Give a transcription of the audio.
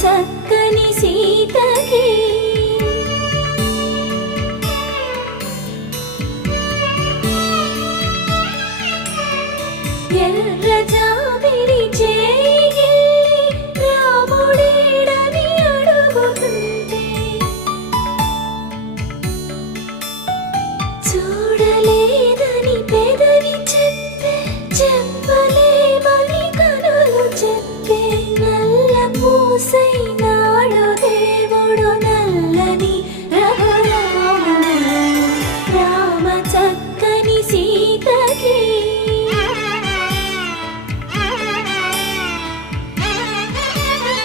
చక్కని సీతకి ఎర్ర జాబిలి చేయి రాముడేడని అడుగుతుంటే చూడలేదని పెదవి చెప్పే చెప్పలేమని కనులు చెప్పే నల్ల పూస